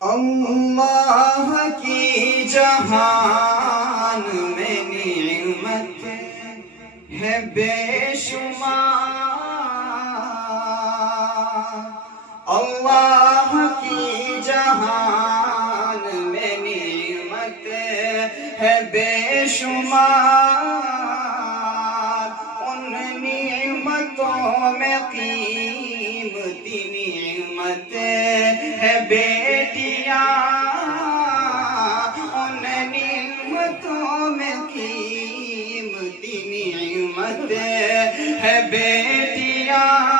اللہ کی جہان میں نعمت ہے بے شمار، اللہ کی جہان میں نعمت ہے بے شمار، ان نعمتوں میں قیمتی نعمت ہے بیٹیاں، ان نعمتوں میں قیمتی نعمت ہے بیٹیاں۔